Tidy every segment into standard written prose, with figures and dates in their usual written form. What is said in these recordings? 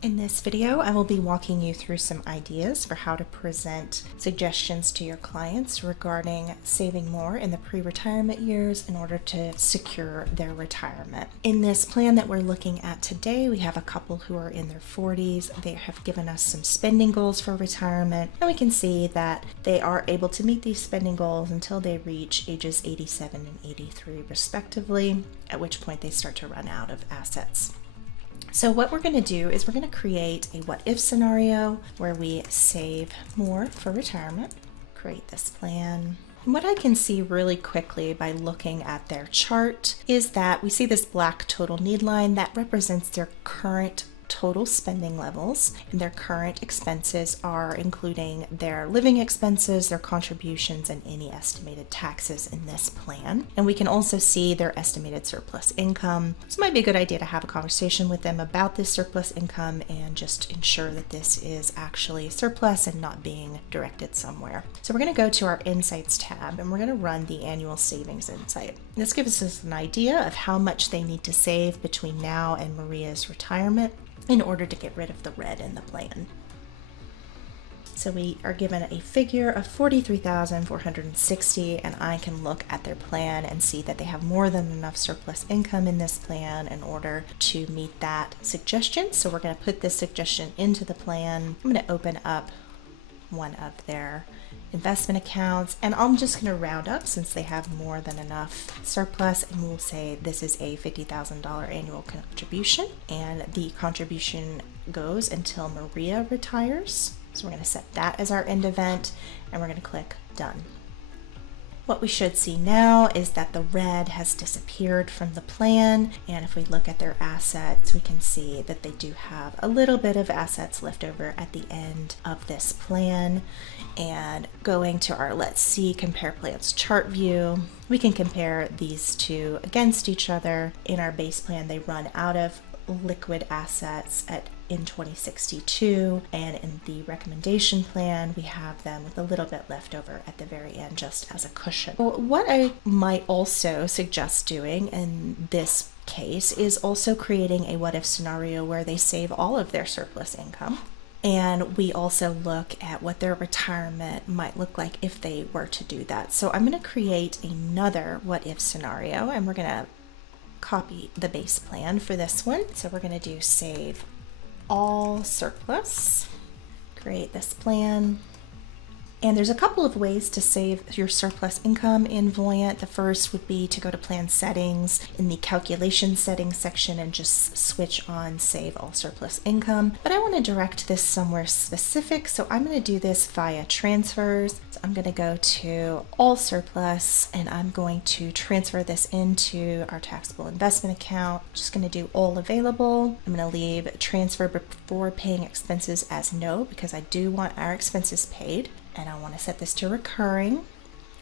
In this video, I will be walking you through some ideas for how to present suggestions to your clients regarding saving more in the pre-retirement years in order to secure their retirement. In this plan that we're looking at today, we have a couple who are in their 40s. They have given us some spending goals for retirement, and we can see that they are able to meet these spending goals until they reach ages 87 and 83 respectively, at which point they start to run out of assets. So what we're going to do is we're going to create a what-if scenario where we save more for retirement, create this plan. And what I can see really quickly by looking at their chart is that we see this black total need line that represents their current total spending levels, and their current expenses are including their living expenses, their contributions, and any estimated taxes in this plan. And we can also see their estimated surplus income. So it might be a good idea to have a conversation with them about this surplus income and just ensure that this is actually surplus and not being directed somewhere. So we're going to go to our Insights tab and we're going to run the annual savings insight. This gives us an idea of how much they need to save between now and Maria's retirement in order to get rid of the red in the plan. So we are given a figure of $43,460, and I can look at their plan and see that they have more than enough surplus income in this plan in order to meet that suggestion. So we're going to put this suggestion into the plan. I'm going to open up one of their investment accounts, and I'm just going to round up since they have more than enough surplus, and we'll say this is a $50,000 annual contribution, and the contribution goes until Maria retires. So we're going to set that as our end event, and we're going to click done. What we should see now is that the red has disappeared from the plan, and if we look at their assets, we can see that they do have a little bit of assets left over at the end of this plan. And going to our Let's See Compare Plans chart view, we can compare these two against each other. In our base plan, they run out of liquid assets in 2062, and in the recommendation plan we have them with a little bit left over at the very end just as a cushion. What I might also suggest doing in this case is also creating a what if scenario where they save all of their surplus income, and we also look at what their retirement might look like if they were to do that. So I'm going to create another what if scenario, and we're going to copy the base plan for this one. So we're going to do save all surplus, create this plan. And there's a couple of ways to save your surplus income in Voyant. The first would be to go to plan settings in the calculation settings section and just switch on save all surplus income. But I want to direct this somewhere specific, so I'm going to do this via transfers. So I'm going to go to all surplus and I'm going to transfer this into our taxable investment account. Just going to do all available. I'm going to leave transfer before paying expenses as no, because I do want our expenses paid. And I want to set this to recurring.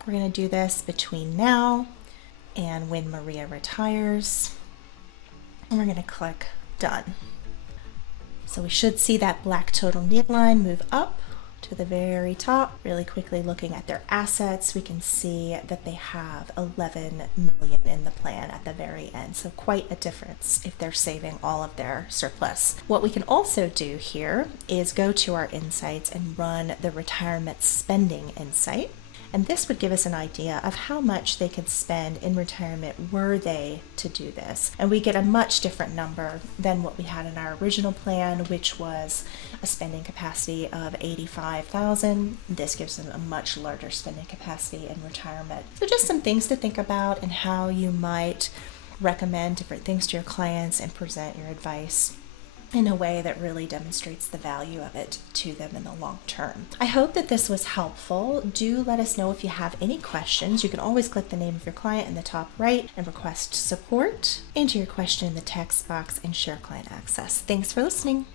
We're going to do this between now and when Maria retires. And we're going to click done. So we should see that black total need line move up to the very top. Really quickly looking at their assets, we can see that they have 11 million in the plan at the very end. So quite a difference if they're saving all of their surplus. What we can also do here is go to our insights and run the retirement spending insight. And this would give us an idea of how much they could spend in retirement were they to do this. And we get a much different number than what we had in our original plan, which was a spending capacity of $85,000. This gives them a much larger spending capacity in retirement. So just some things to think about and how you might recommend different things to your clients and present your advice in a way that really demonstrates the value of it to them in the long term. I hope that this was helpful. Do let us know if you have any questions. You can always click the name of your client in the top right and request support. Enter your question in the text box and share client access. Thanks for listening.